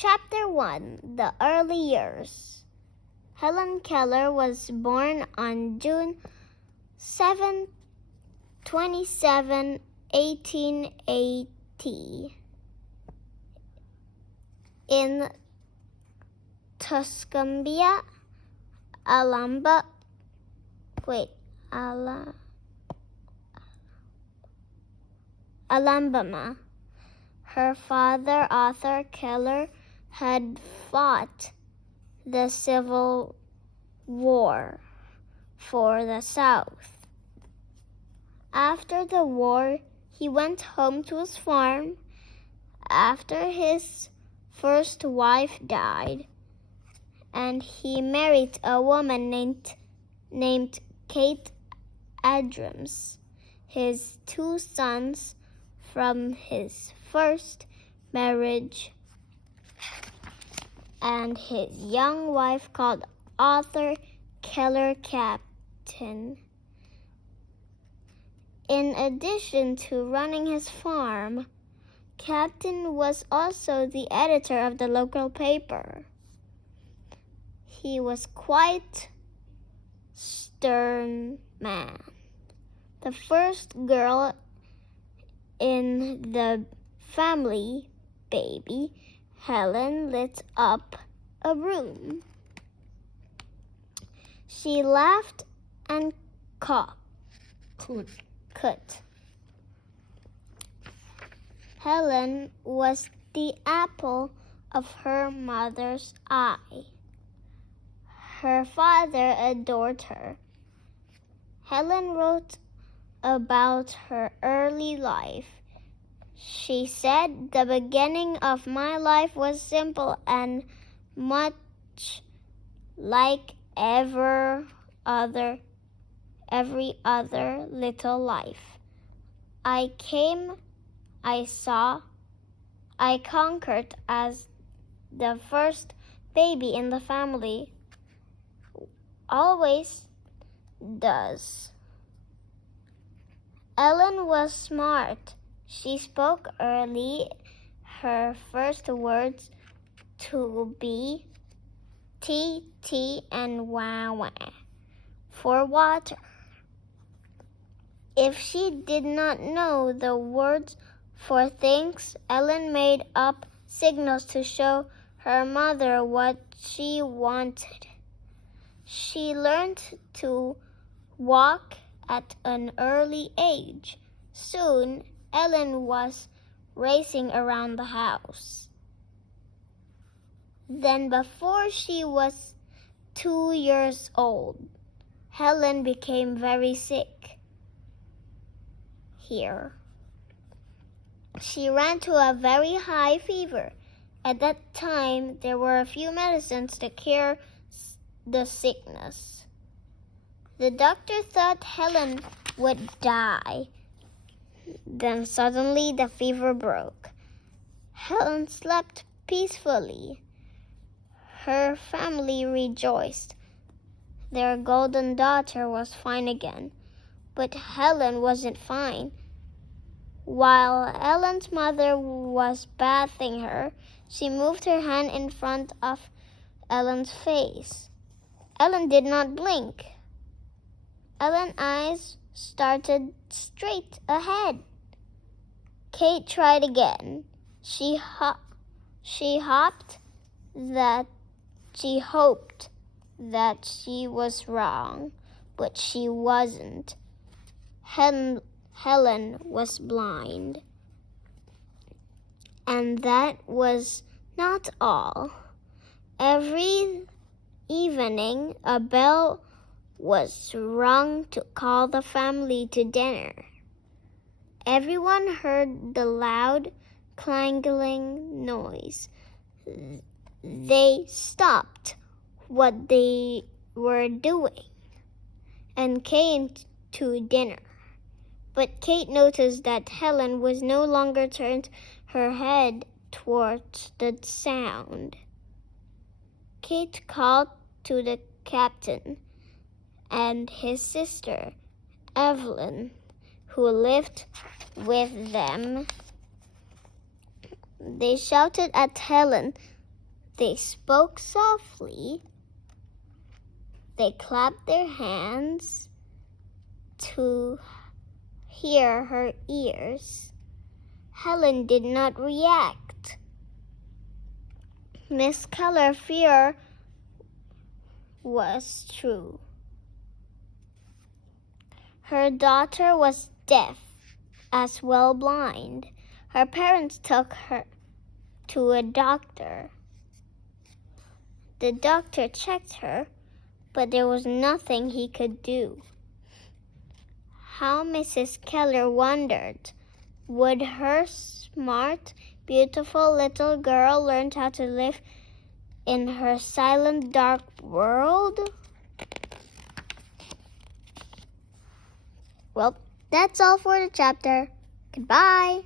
Chapter 1: The Early Years. Helen Keller was born on June 27, 1880 in Tuscumbia, Alabama. Her father, Arthur Keller, had fought the Civil War for the South. After the war, he went home to his farm. After his first wife died, and he married a woman named Kate Adams. His two sons from his first marriage and his young wife called Arthur Keller Captain. In addition to running his farm, Captain was also the editor of the local paper. He was quite stern man. The first girl in the family, baby Helen, lit up a room. She laughed and could. Helen was the apple of her mother's eye. Her father adored her. Helen wrote about her early life. She said, "The beginning of my life was simple and much like every other little life. I came, I saw, I conquered as the first baby in the family always does." Ellen was smart. She spoke early. Her first words to be tea, tea, and wah, wah for water. If she did not know the words for things, Ellen made up signals to show her mother what she wanted. She learned to walk at an early age. Soon, Ellen was racing around the house. Then, before she was 2 years old, Helen became very sick. She ran to a very high fever. At that time, there were a few medicines to cure the sickness. The doctor thought Helen would die. Then suddenly the fever broke. Helen slept peacefully. Her family rejoiced. Their golden daughter was fine again. But Helen wasn't fine. While Ellen's mother was bathing her, she moved her hand in front of Ellen's face. Ellen did not blink. Ellen's eyes started straight ahead. Kate tried again. She hoped that she was wrong, but she wasn't. Helen was blind. And that was not all. Every evening, a bell was rung to call the family to dinner. Everyone heard the loud, clanging noise. They stopped what they were doing and came to dinner. But Kate noticed that Helen was no longer turned her head towards the sound. Kate called to the captain and his sister, Evelyn, who lived with them. They shouted at Helen, They spoke softly. They clapped their hands to hear her ears. Helen did not react. Miss Keller's fear was true. Her daughter was deaf, as well blind. Her parents took her to a doctor. The doctor checked her, but there was nothing he could do. How Mrs. Keller wondered, would her smart, beautiful little girl learn how to live in her silent, dark world? Well, that's all for the chapter. Goodbye.